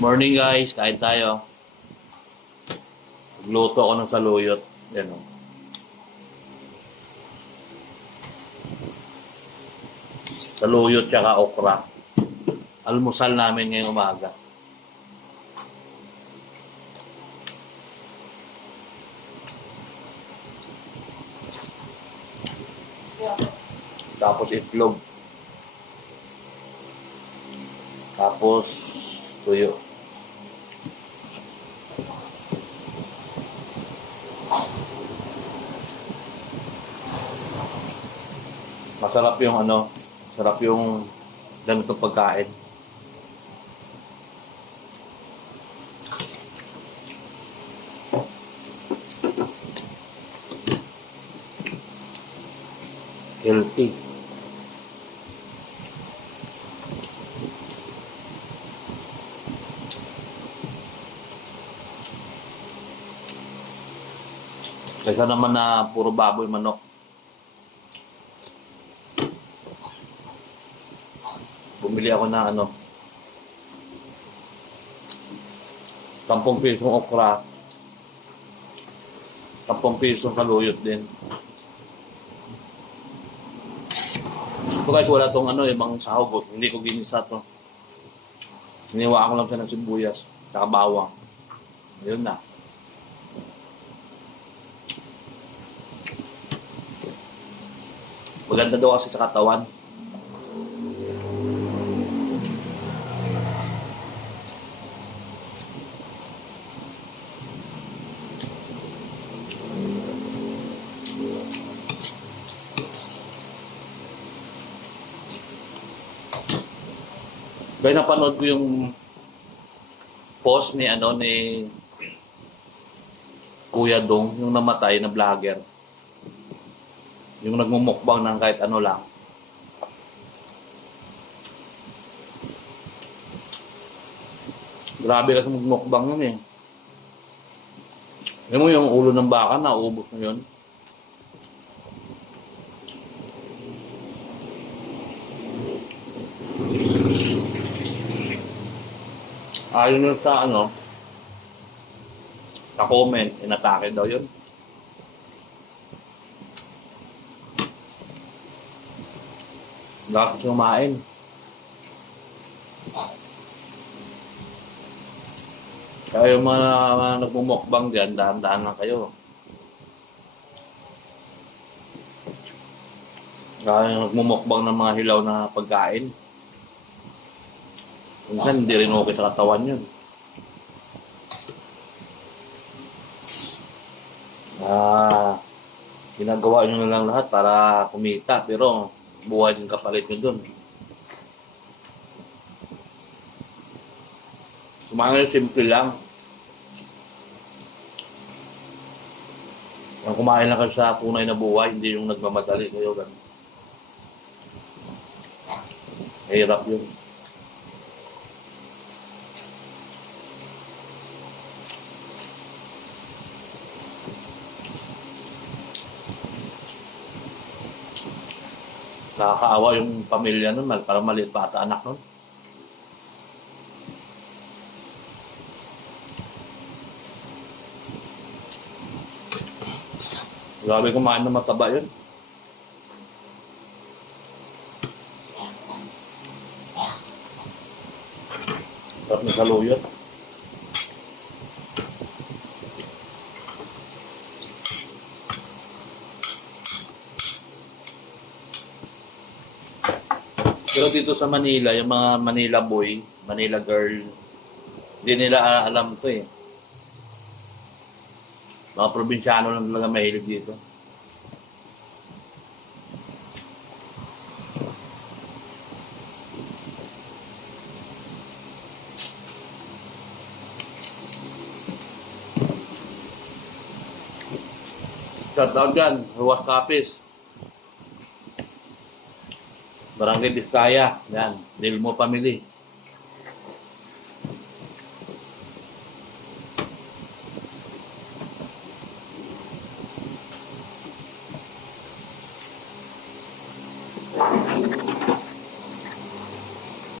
Morning guys, kain tayo. Nagluto ako ng saluyot. Yan o. Saluyot tsaka okra. Almusal namin ngayong umaga. Tapos itlog. Tapos tuyo. Masarap yung ano, masarap yung ganitong pagkain. Healthy. Kaysa naman na puro baboy manok. Bumili ako na ano. 10 pisong okra. 10 pisong kaluyot din. Ito guys, wala tong ano, ibang sahog. Hindi ko ginisa to. Hiniwa ko lang siya ng sibuyas. Tsaka bawang. Yun na. Maganda daw kasi sa katawan. Kaya napanood ko yung post ni ano ni Kuya Dong, yung namatay na vlogger. Yung nagmumukbang ng kahit ano lang. Grabe kasi magmukbang yun eh. Alam mo yung ulo ng baka, naubos na yun. Ayon yun sa ano, sa comment, inatake daw yun. Dapat kumain. Kaya yung mga, mga nagmumukbang dyan, dahan-dahan lang kayo. Kaya yung nagmumukbang ng mga hilaw na pagkain. Minsan hindi rin okay sa katawan yun. Ah, ginagawa nyo na lang lahat para kumita, pero buhay din kapalit nyo dun. Kumain yung simple lang. Ang kumain lang kayo sa tunay na buhay, hindi yung nagmamadali kayo. Ganun. Hirap yun. Nakakaawa yung pamilya nun, parang maliit pa ata anak nun. Grabe kumain ng mataba yun. Sarap ng Pero dito sa Manila, yung mga Manila boy, Manila girl, hindi nila alam to eh. Mga probinsyano lang talaga mahilig dito. Shout out dyan, Ruwas Capis. Barangay Vizcaya, yan, Nilmo Family.